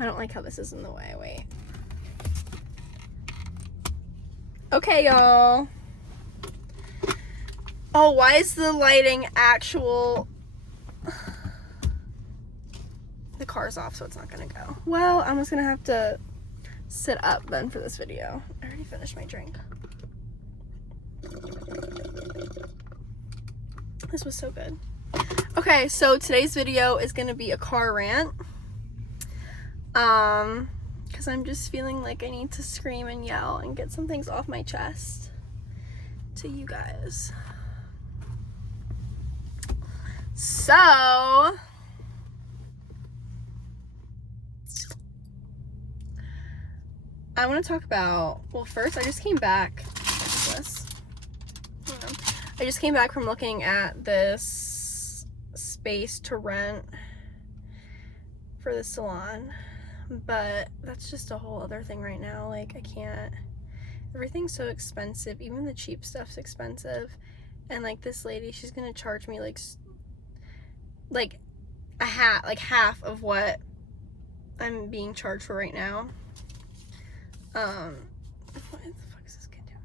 I don't like how this is in the way. Wait. Okay, y'all. Oh, why is the lighting actual... The car's off, so it's not gonna go. Well, I'm just gonna have to sit up then for this video. I already finished my drink. This was so good. Okay, so today's video is gonna be a car rant. Because I'm just feeling like I need to scream and yell and get some things off my chest to you guys. So, I want to talk about, well, first, I just came back. I just came back from looking at this space to rent for the salon, but that's just a whole other thing right now. Like, I can't, everything's so expensive, even the cheap stuff's expensive, and like this lady, she's gonna charge me like half of what I'm being charged for right now. What the fuck is this kid doing?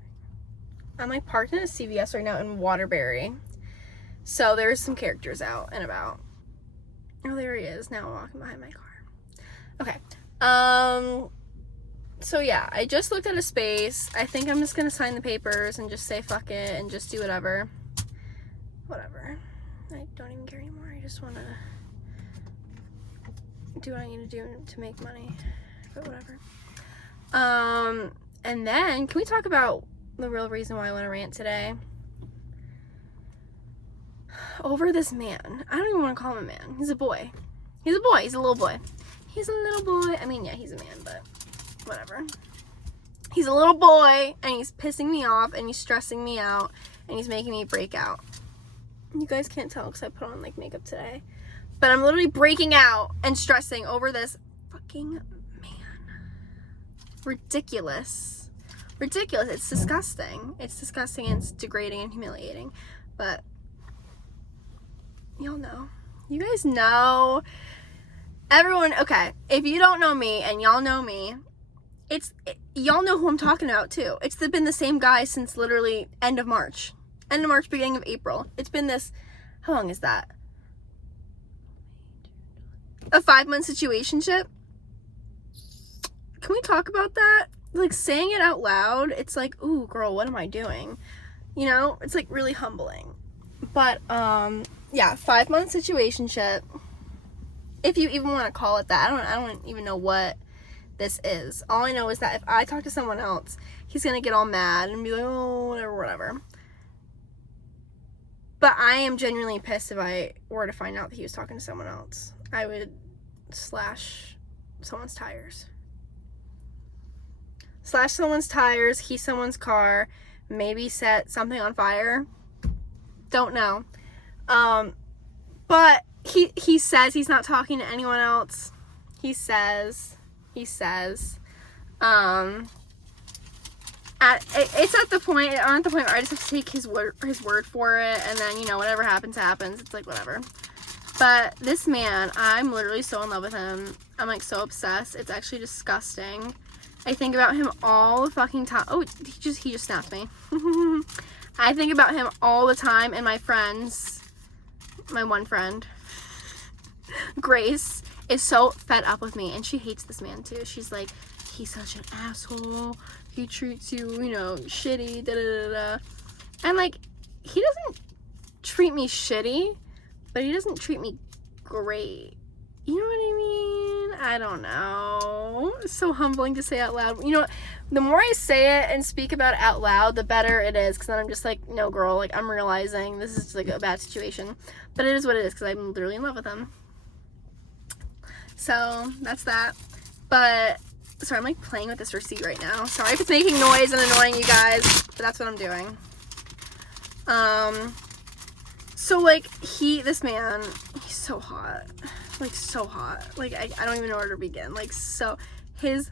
I'm like parked in a CVS right now in Waterbury, so there's some characters out and about. Oh, there he is now, walking behind my car. Okay, so yeah, I just looked at a space. I think I'm just gonna sign the papers and just say fuck it and just do whatever. I don't even care anymore. I just want to do what I need to do to make money, but whatever. And then, can we talk about the real reason why I want to rant today? Over this man. I don't even want to call him a man. He's a boy. He's a boy. He's a little boy. He's a little boy. I mean, yeah, he's a man, but whatever. He's a little boy, and he's pissing me off, and he's stressing me out, and he's making me break out. You guys can't tell because I put on, like, makeup today. But I'm literally breaking out and stressing over this fucking man. Ridiculous. It's disgusting. It's disgusting and it's degrading and humiliating. But y'all know. You guys know. Everyone, okay, if you don't know me and y'all know me, y'all know who I'm talking about too. It's been the same guy since literally end of March, beginning of April. It's been this, how long is that? A 5-month situationship? Can we talk about that? Like, saying it out loud, it's like, ooh, girl, what am I doing? You know, it's like really humbling. But, yeah, 5-month situationship. If you even want to call it that. I don't even know what this is. All I know is that if I talk to someone else, he's gonna get all mad and be like, oh, whatever. But I am genuinely pissed if I were to find out that he was talking to someone else. I would slash someone's tires. Heat someone's car, maybe set something on fire. Don't know. But he says he's not talking to anyone else. He says. It's at the point where I just have to take his word for it, and then, you know, whatever happens. It's like, whatever. But this man, I'm literally so in love with him. I'm like so obsessed. It's actually disgusting. I think about him all the fucking time. Oh, he just snapped me. I think about him all the time, and my one friend, Grace, is so fed up with me, and she hates this man too. She's like, he's such an asshole. He treats you, you know, shitty, And like, he doesn't treat me shitty, but he doesn't treat me great. You know what I mean? I don't know. It's so humbling to say out loud. You know, the more I say it and speak about it out loud, the better it is. Because then I'm just like, no, girl, like, I'm realizing this is like a bad situation. But it is what it is, because I'm literally in love with him. So, that's that. But, sorry, I'm like playing with this receipt right now. Sorry if it's making noise and annoying you guys, but that's what I'm doing. So, like, this man, he's so hot. Like, so hot. Like, I don't even know where to begin. Like, so, his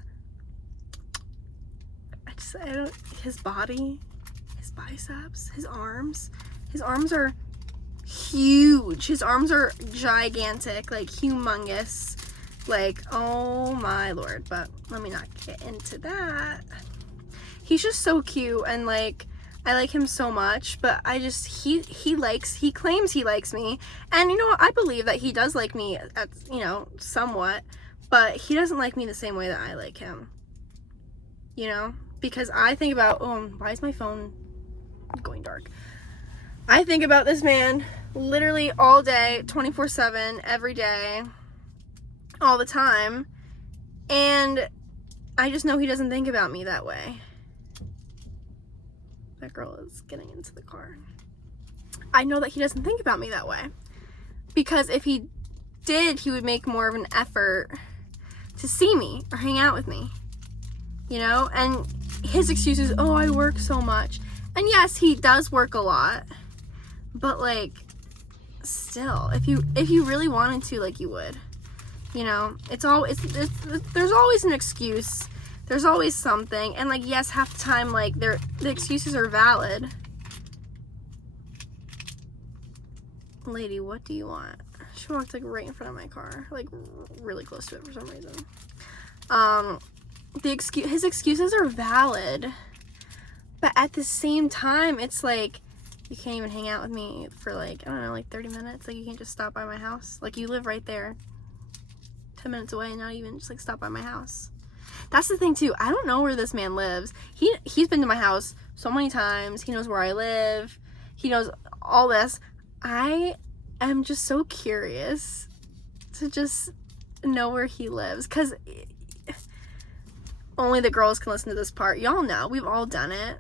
body, his biceps, his arms are huge. His arms are gigantic, like, humongous. Like, oh my lord. But let me not get into that. He's just so cute, and like, I like him so much, but I just, he claims he likes me, and you know what, I believe that he does like me, at, you know, somewhat, but he doesn't like me the same way that I like him, you know, because I think about, oh, why is my phone going dark? I think about this man literally all day, 24/7, every day, all the time, and I just know he doesn't think about me that way. That girl is getting into the car. I know that he doesn't think about me that way, because if he did, he would make more of an effort to see me or hang out with me, you know. And his excuse is, oh, I work so much, and yes, he does work a lot, but like, still, if you really wanted to, like, you would, you know. There's always an excuse. There's always something, and like, yes, half the time, like, the excuses are valid. Lady, what do you want? She walked like right in front of my car, like really close to it for some reason. His excuses are valid, but at the same time, it's like, you can't even hang out with me for like, I don't know, like 30 minutes. Like, you can't just stop by my house. Like, you live right there, 10 minutes away, not even just like stop by my house. That's the thing too. I don't know where this man lives. He's been to my house so many times. He knows where I live. He knows all this. I am just so curious to just know where he lives, because only the girls can listen to this part. Y'all know, we've all done it.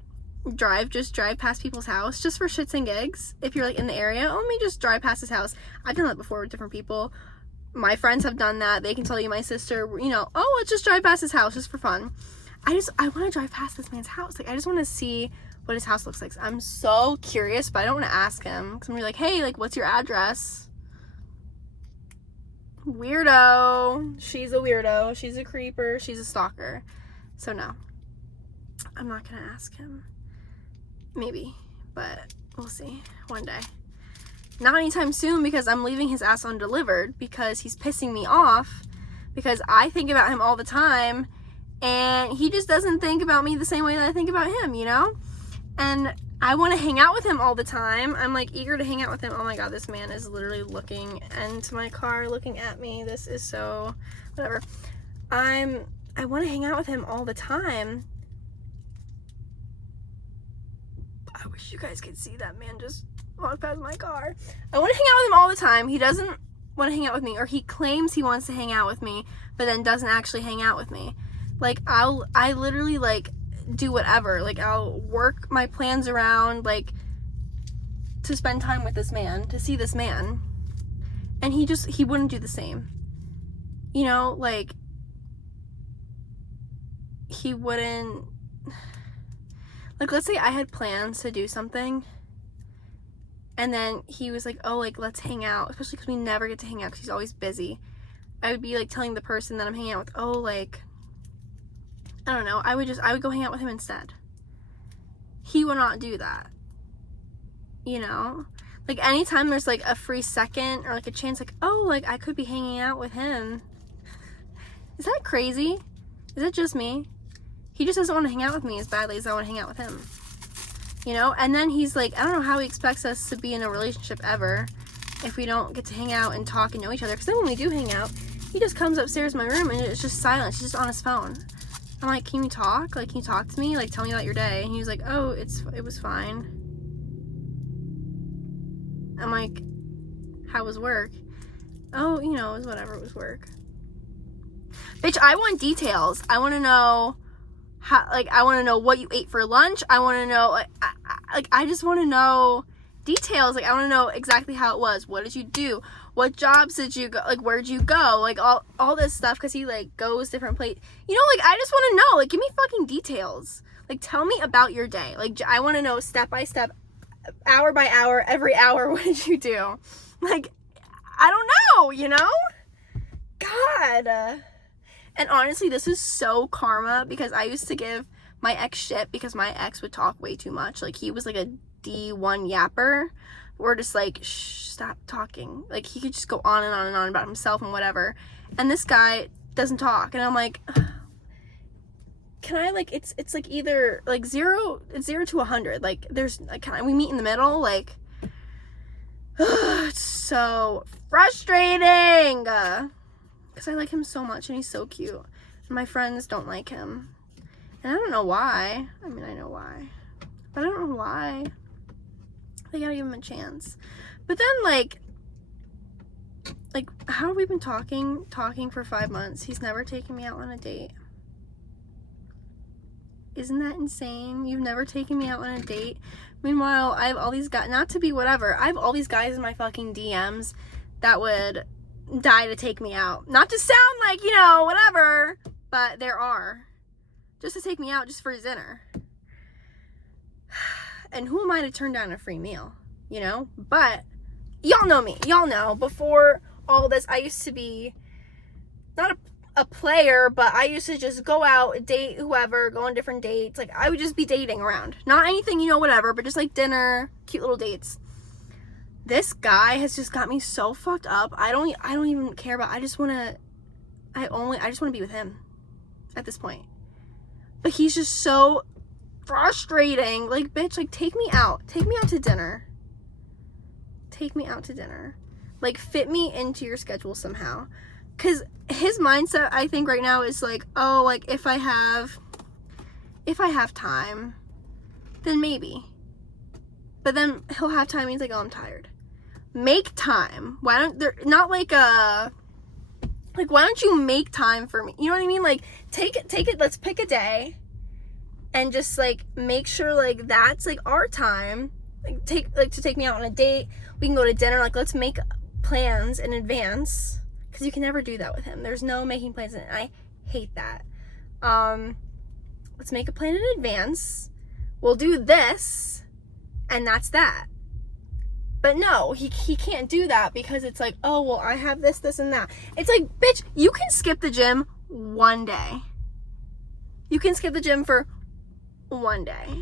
Just drive past people's house just for shits and gigs. If you're like in the area, let me just drive past his house. I've done that before with different people. My friends have done that. They can tell you, my sister, you know, oh, let's just drive past his house just for fun. I want to drive past this man's house. Like, I just want to see what his house looks like. I'm so curious, but I don't want to ask him, because I'm gonna be like, hey, like, what's your address? Weirdo. She's a weirdo. She's a creeper. She's a stalker. So no, I'm not gonna ask him. Maybe, but we'll see one day. Not anytime soon, because I'm leaving his ass undelivered, because he's pissing me off, because I think about him all the time, and he just doesn't think about me the same way that I think about him, you know? And I want to hang out with him all the time. I'm like eager to hang out with him. Oh my god, this man is literally looking into my car, looking at me. This is so whatever. I want to hang out with him all the time. I wish you guys could see that man just walk past my car. I want to hang out with him all the time. He doesn't want to hang out with me, or he claims he wants to hang out with me, but then doesn't actually hang out with me. Like, I literally, like, do whatever. Like, I'll work my plans around, like, to spend time with this man, to see this man, and he wouldn't do the same. You know, like, he wouldn't, like, let's say I had plans to do something, and then he was like, oh, like, let's hang out, especially because we never get to hang out because he's always busy. I would be like telling the person that I'm hanging out with, oh, like, I don't know, I would go hang out with him instead. He would not do that, you know? Like, anytime there's like a free second or like a chance, like, oh, like, I could be hanging out with him. Is that crazy? Is it just me? He just doesn't want to hang out with me as badly as I want to hang out with him, you know? And then he's like, I don't know how he expects us to be in a relationship ever if we don't get to hang out and talk and know each other. Because then when we do hang out, he just comes upstairs in my room and it's just silence. He's just on his phone. I'm like, can you talk? Like, can you talk to me? Like, tell me about your day. And he was like, oh, it was fine. I'm like, how was work? Oh, you know, it was whatever, it was work. Bitch, I want details. I want to know how, like, I want to know what you ate for lunch. I want to know, I just want to know details. Like, I want to know exactly how it was. What did you do? What jobs did you go? Like, where'd you go? Like, all this stuff, because he, like, goes different places. You know, like, I just want to know. Like, give me fucking details. Like, tell me about your day. Like, I want to know step by step, hour by hour, every hour, what did you do? Like, I don't know, you know? God. And honestly, this is so karma, because I used to give my ex shit because my ex would talk way too much. Like, he was like a D1 yapper. We're just like, shh, stop talking. Like, he could just go on and on and on about himself and whatever. and this guy doesn't talk, and I'm like, can I, like, it's like either like 0 to 100, like there's like, can we meet in the middle? Like, it's so frustrating because I like him so much and he's so cute, and my friends don't like him, and I don't know why. I mean, I know why, but I don't know why. They gotta give him a chance. But then like how have we been talking for 5 months? He's never taken me out on a date. Isn't that insane? You've never taken me out on a date. Meanwhile, I have all these guys, not to be whatever, I have all these guys in my fucking DMs that would die to take me out. Not to sound like, you know, whatever, but there are. Just to take me out just for dinner. And who am I to turn down a free meal, you know? But y'all know me. Y'all know, before all this, I used to be not a player, but I used to just go out, date whoever, go on different dates. Like, I would just be dating around. Not anything, you know, whatever, but just like dinner, cute little dates. This guy has just got me so fucked up. I don't even care about, I just want to be with him at this point. But he's just so frustrating. Like, bitch, like, take me out to dinner. Take me out to dinner. Like, fit me into your schedule somehow. Because his mindset, I think, right now is like, oh, like, if I have time, then maybe. But then he'll have time and he's like, oh, I'm tired. Make time. Why don't there, not like why don't you make time for me? You know what I mean? Like, take it, let's pick a day and just like make sure like that's like our time. Like, to take me out on a date. We can go to dinner. Like, let's make plans in advance. Because you can never do that with him. There's no making plans, and I hate that. Let's make a plan in advance. We'll do this, and that's that. But no, he can't do that because it's like, oh, well, I have this, and that. It's like, bitch, you can skip the gym one day. You can skip the gym for one day.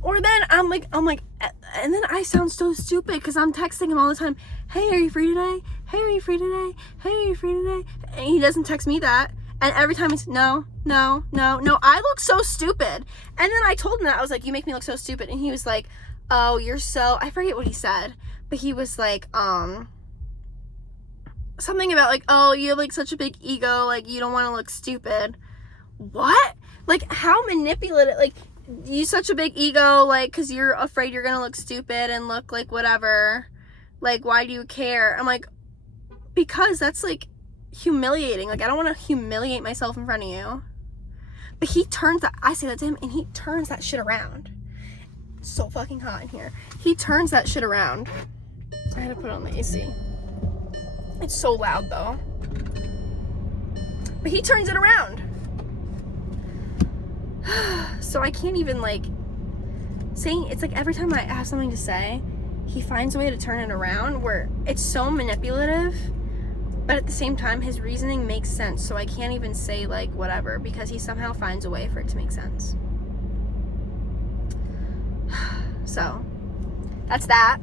Or then I'm like, and then I sound so stupid because I'm texting him all the time. Hey, are you free today? Hey, are you free today? Hey, are you free today? And he doesn't text me that. And every time he's, no. I look so stupid. And then I told him that. I was like, you make me look so stupid. And he was like, oh, you're so, I forget what he said. But he was like, something about like, oh, you have like such a big ego. Like, you don't want to look stupid. What? Like, how manipulative, like, you such a big ego, like, because you're afraid you're gonna look stupid and look like whatever. Like, why do you care? I'm like, because that's like humiliating. Like, I don't want to humiliate myself in front of you. But he turns that, I say that to him, and he turns that shit around. It's so fucking hot in here. He turns that shit around. I had to put on the AC. It's so loud though. But he turns it around. So I can't even like saying, it's like every time I have something to say, he finds a way to turn it around where it's so manipulative, but at the same time his reasoning makes sense, so I can't even say like whatever because he somehow finds a way for it to make sense. So that's that.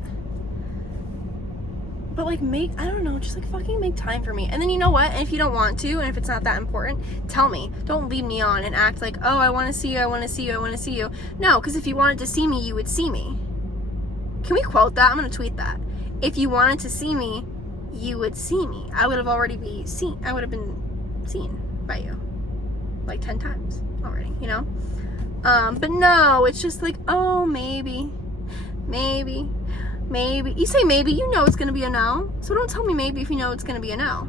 But like, I don't know, just like fucking make time for me. And then you know what? And if you don't want to, and if it's not that important, tell me. Don't lead me on and act like, oh, I want to see you, I want to see you, I want to see you. No, because if you wanted to see me, you would see me. Can we quote that? I'm going to tweet that. If you wanted to see me, you would see me. I would have been seen by you. Like 10 times already, you know? But no, it's just like, oh, maybe. You say maybe, you know it's gonna be a no. So don't tell me maybe if you know it's gonna be a no.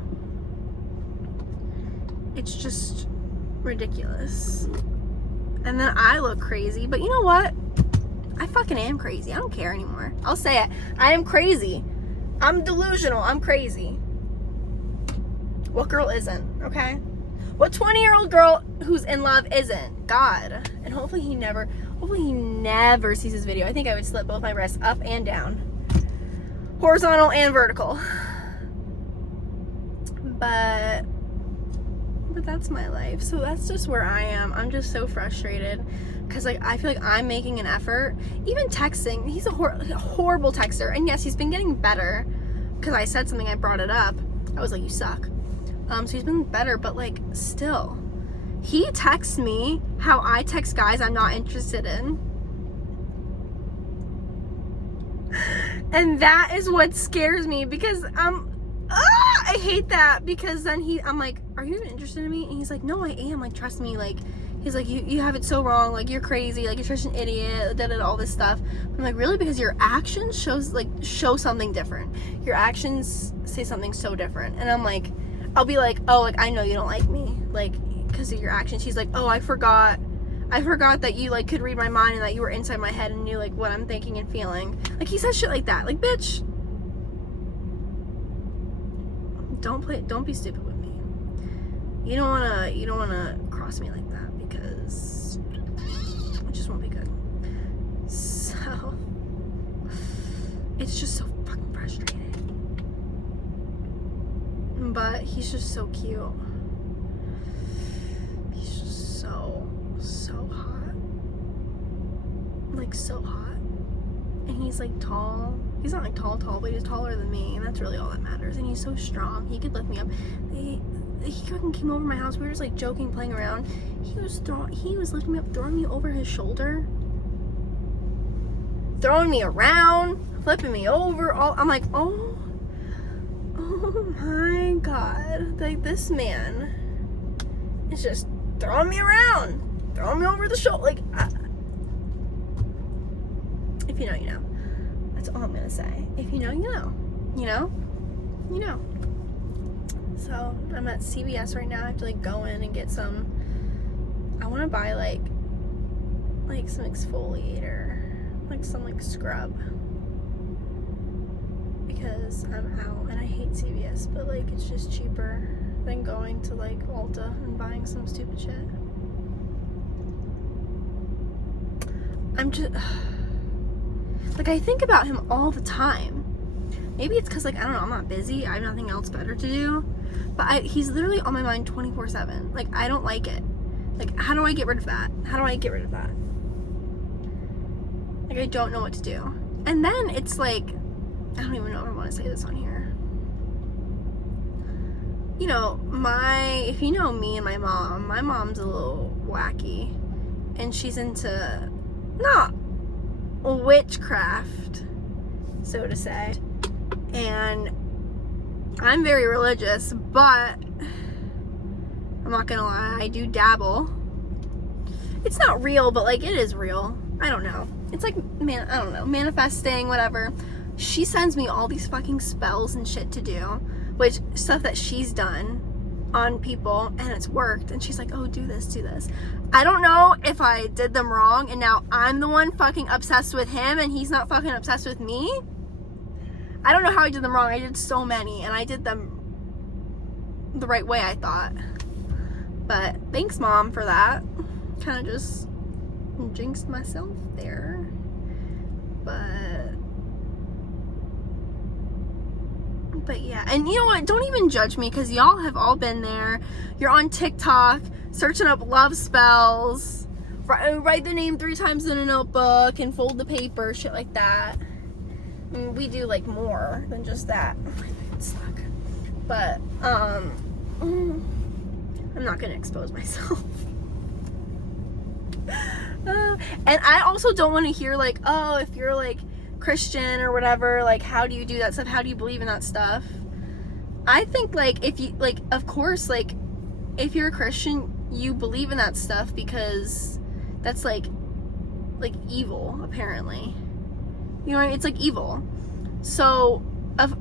It's just ridiculous. And then I look crazy, but you know what? I fucking am crazy. I don't care anymore. I'll say it. I am crazy. I'm delusional. I'm crazy. What girl isn't, okay? What 20-year-old girl who's in love isn't? God. And hopefully he never sees this video. I think I would slip both my breasts up and down. Horizontal and vertical. But that's my life. So that's just where I am. I'm just so frustrated because like I feel like I'm making an effort. Even texting, he's a horrible texter. And yes, he's been getting better because I said something, I brought it up. I was like, you suck. So he's been better, but like still, he texts me how I text guys I'm not interested in. And that is what scares me, because I hate that, because then I'm like, are you even interested in me? And he's like, no, I am, like, trust me, like, he's like, you have it so wrong, like, you're crazy, like, you're such an idiot, all this stuff. I'm like, really? Because your actions show something different. Your actions say something so different. And I'm like, I'll be like, oh, like, I know you don't like me, like, because of your actions. She's like, oh, I forgot that you, like, could read my mind and that you were inside my head and knew, like, what I'm thinking and feeling. Like, he says shit like that. Like, bitch, don't be stupid with me. You don't wanna cross me like that, because it just won't be good. So, it's just so fucking frustrating. But he's just so cute. He's just so hot. Like, so hot. And he's like tall. He's not like tall, but he's taller than me, and that's really all that matters. And he's so strong. He could lift me up. He fucking came over my house. We were just like joking, playing around. He was lifting me up, throwing me over his shoulder, throwing me around, flipping me over. I'm like, oh my god, like, this man is just throwing me around, throwing me over the shoulder. Like, if you know, you know. That's all I'm gonna say. If you know, you know. You know? You know. So, I'm at CVS right now. I have to, like, go in and get some. I want to buy, like some exfoliator. Like, some, like, scrub. Because I'm out. And I hate CVS. But, like, it's just cheaper than going to, like, Ulta and buying some stupid shit. I'm just... Like, I think about him all the time. Maybe it's because, like, I don't know, I'm not busy. I have nothing else better to do. But he's literally on my mind 24/7. Like, I don't like it. Like, how do I get rid of that? Like, I don't know what to do. And then it's like, I don't even know if I want to say this on here. You know, if you know me and my mom's a little wacky. And she's into, not witchcraft, so to say. And I'm very religious, but I'm not gonna lie, I do dabble. It's not real, but, like, it is real. I don't know. It's like, I don't know, manifesting, whatever. She sends me all these fucking spells and shit to do, which stuff that she's done on people, and it's worked. And she's like, oh, do this. I don't know if I did them wrong and now I'm the one fucking obsessed with him and he's not fucking obsessed with me. I don't know how I did them wrong. I did so many and I did them the right way, I thought. But thanks, Mom, for that. Kind of just jinxed myself there. But yeah, and you know what, don't even judge me, because y'all have all been there. You're on TikTok searching up love spells, write the name 3 times in a notebook and fold the paper, shit like that. I mean, we do, like, more than just that. But I'm not gonna expose myself. And I also don't want to hear, like, oh, if you're, like, Christian or whatever, like, how do you do that stuff? How do you believe in that stuff? I think, like, if you, like, of course, like, if you're a Christian, you believe in that stuff because that's, like evil, apparently. You know, it's, like, evil. So,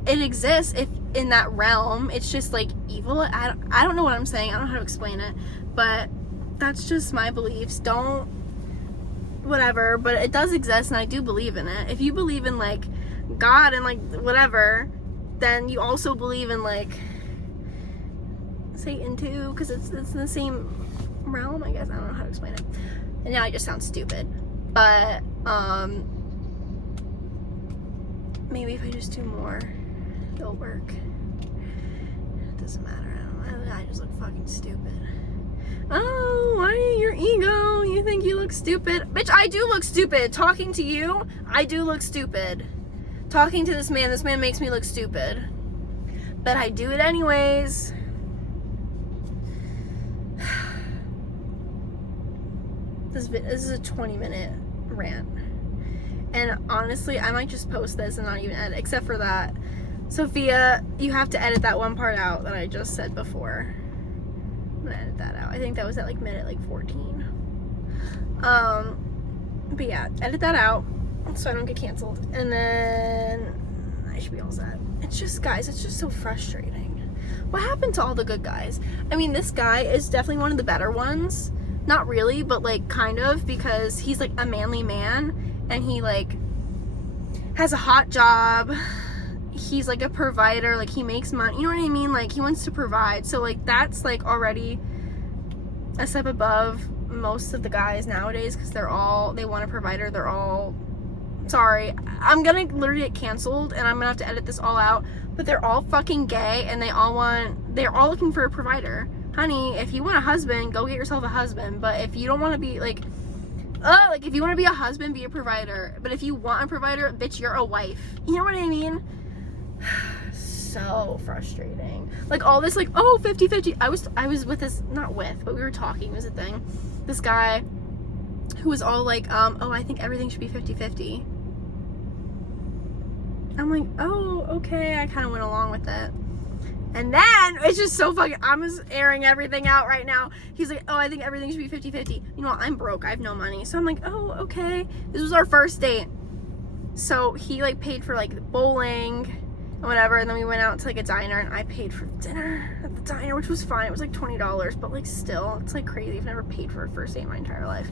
it exists if in that realm. It's just, like, evil. I don't know what I'm saying. I don't know how to explain it. But that's just my beliefs. Whatever, but it does exist and I do believe in it. If you believe in, like, God and, like, whatever, then you also believe in, like, Satan too, because it's in the same realm, I guess. I don't know how to explain it. And now I just sound stupid. But maybe if I just do more, it'll work. It doesn't matter. I just look fucking stupid. Oh, why your ego? You think you look stupid? Bitch, I do look stupid. Talking to you, I do look stupid. Talking to this man makes me look stupid. But I do it anyways. This is a 20-minute rant. And honestly, I might just post this and not even edit, except for that. Sophia, you have to edit that one part out that I just said before. I'm gonna edit that out. I think that was at like minute like 14. But yeah, edit that out so I don't get canceled. And then I should be all set. It's just, guys, it's just so frustrating. What happened to all the good guys? I mean, this guy is definitely one of the better ones. Not really, but like kind of, because he's like a manly man and he like has a hot job. He's like a provider, like he makes money, you know what I mean? Like he wants to provide. So like that's like already a step above most of the guys nowadays, because they want a provider. They're all, sorry, I'm gonna literally get canceled and I'm gonna have to edit this all out, but they're all fucking gay and they're all looking for a provider. Honey, if you want a husband, go get yourself a husband. But if you don't want to be like if you want to be a husband, be a provider. But if you want a provider, bitch, you're a wife. You know what I mean? So frustrating. Like all this, like, oh, 50-50. I was with this, not with, but we were talking, it was a thing. This guy who was all like, oh, I think everything should be 50-50. I'm like, oh, okay. I kind of went along with it. And then it's just so fucking, I'm just airing everything out right now. He's like, oh, I think everything should be 50-50. You know, I'm broke. I have no money. So I'm like, oh, okay. This was our first date. So he like paid for like bowling and whatever. And then we went out to like a diner and I paid for dinner at the diner, which was fine. It was like $20, but like still, it's like crazy. I've never paid for a first date in my entire life.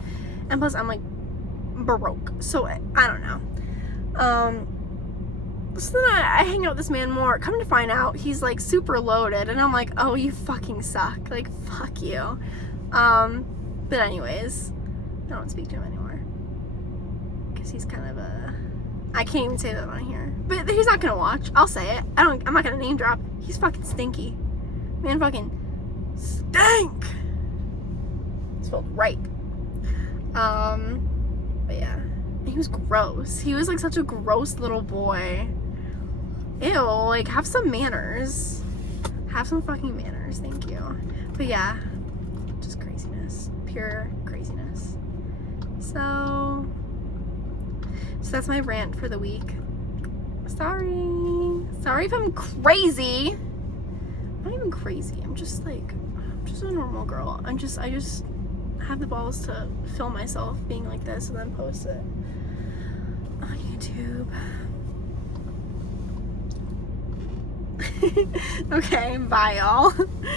And plus I'm like broke. So I don't know. So then I hang out with this man more. Come to find out, he's like super loaded, and I'm like, oh, you fucking suck. Like, fuck you. But anyways, I don't speak to him anymore because he's kind of a. I can't even say that on here, but he's not gonna watch. I'll say it. I'm not gonna name drop. He's fucking stinky. Man, fucking stink. It's spelled right. But yeah, he was gross. He was like such a gross little boy. Ew, like, have some manners. Have some fucking manners, thank you. But yeah, just craziness. Pure craziness. So that's my rant for the week. Sorry if I'm crazy. I'm not even crazy. I'm just a normal girl. I just have the balls to film myself being like this and then post it on YouTube. Okay, bye y'all.